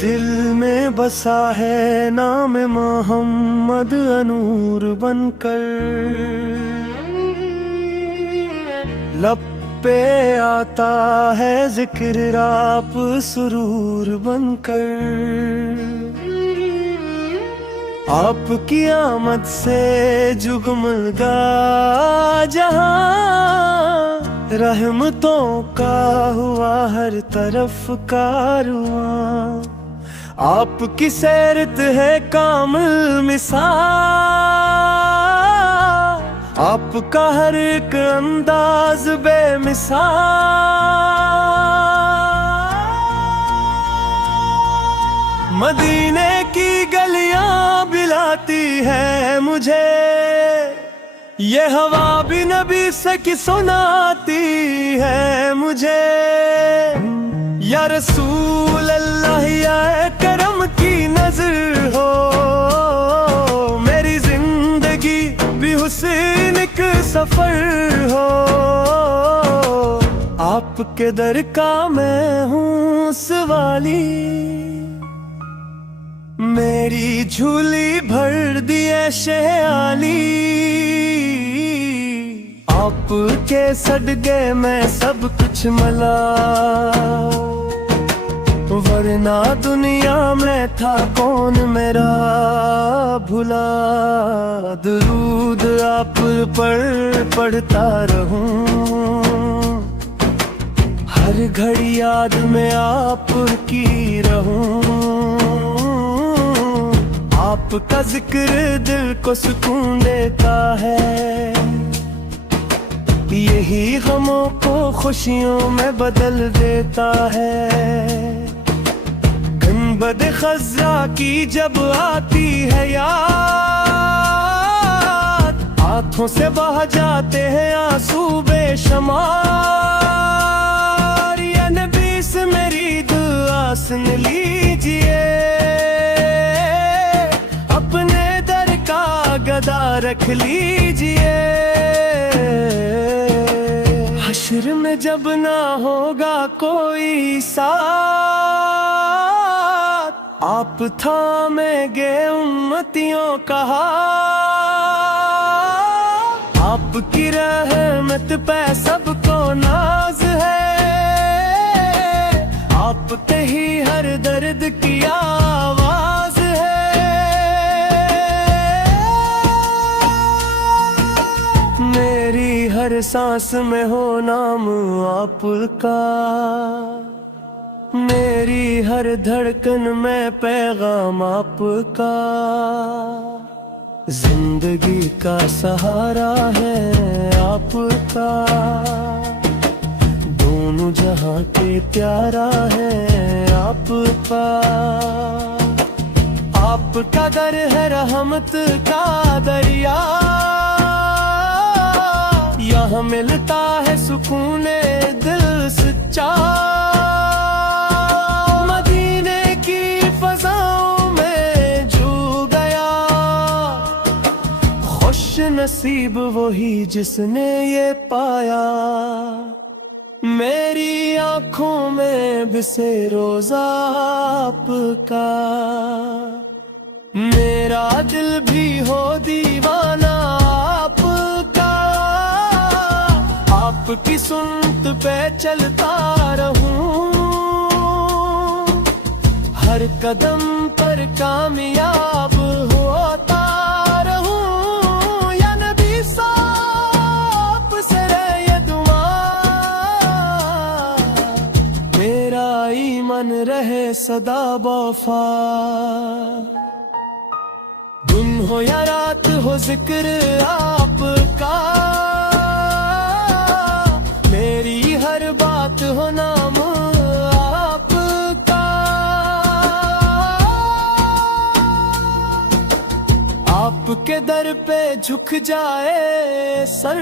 दिल में बसा है नाम मोहम्मद अनूर बनकर, लब पे आता है जिक्र आप सुरूर बनकर। आपकी आमद से जुगमगा जहां, रहमतों का हुआ हर तरफ कारवां। आपकी सैरत है कामिल मिसाल, आपका हर एक अंदाज बेमिसाल। मदीने की गलियां बिलाती है मुझे, ये हवा भी नबी से की सुनाती है मुझे। या रसूल अल्लाह या करम की नजर हो, मेरी जिंदगी भी हुस्न का सफर हो। आपके दर का मैं हूँ सवाली, मेरी झोली भर दिए शहाली। आपके सदके मैं सब कुछ मला, वरना दुनिया में था कौन मेरा भुला। दुरूद आप पर पढ़ता रहूं, हर घड़ी याद में आपकी रहूं। आपका जिक्र दिल को सुकून देता है, यही गमों को खुशियों में बदल देता है। गंबद खज़ा की जब आती है याद, आंखों से बह जाते हैं आंसू बेशुमार। या नबी से मेरी दुआ सुन लीजिए, अपने दर का गदा रख लीजिए। हश्र में जब ना होगा कोई साथ, आप थामेंगे उम्मतियों का हाथ। आपकी रहमत पे सबको नाज है, आप पे ही हर दर्द की आवाज है। मेरी हर सांस में हो नाम आपका, मेरी हर धड़कन में पैगाम आपका। जिंदगी का सहारा है आपका, दोनों जहां के प्यारा है आपका। आपका दर है रहमत का दरिया, यहाँ मिलता है सुकून दिल सच्चा। मदीने की फजाओं में जो गया, खुश नसीब वही जिसने ये पाया। मेरी आंखों में बिसे रोज़ा आपका, मेरा दिल भी हो दीवाना आपका। आपकी सुन्नत पे चलता रहूं, हर कदम पर कामयाब होता रहूं। या नबी साहब से ये दुआ, मेरा ईमान रहे सदा वफा। दिन हो या रात हो जिक्र आपका, मेरी हर बात हो नाम आपका। आपके दर पे झुक जाए सर,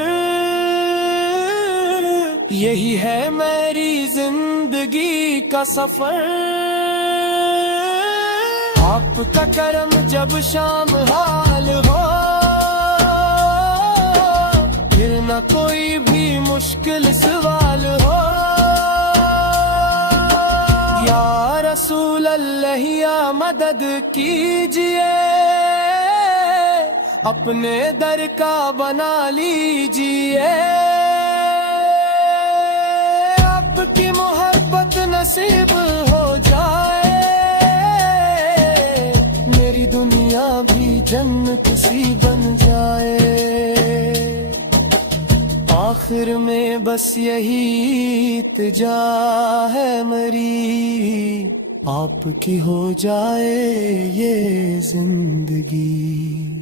यही है मेरी जिंदगी का सफर। आपका करम जब शाम हाल हो, फिर न कोई भी मुश्किल सवाल हो। یا رسول اللہ یا مدد کیجئے، اپنے در کا بنا لیجئے، آپ کی محبت نصیب ہو جائے، میری دنیا بھی جنت سی بن جائے، آخر میں بس یہی التجا ہے میری، آپ کی ہو جائے یہ زندگی۔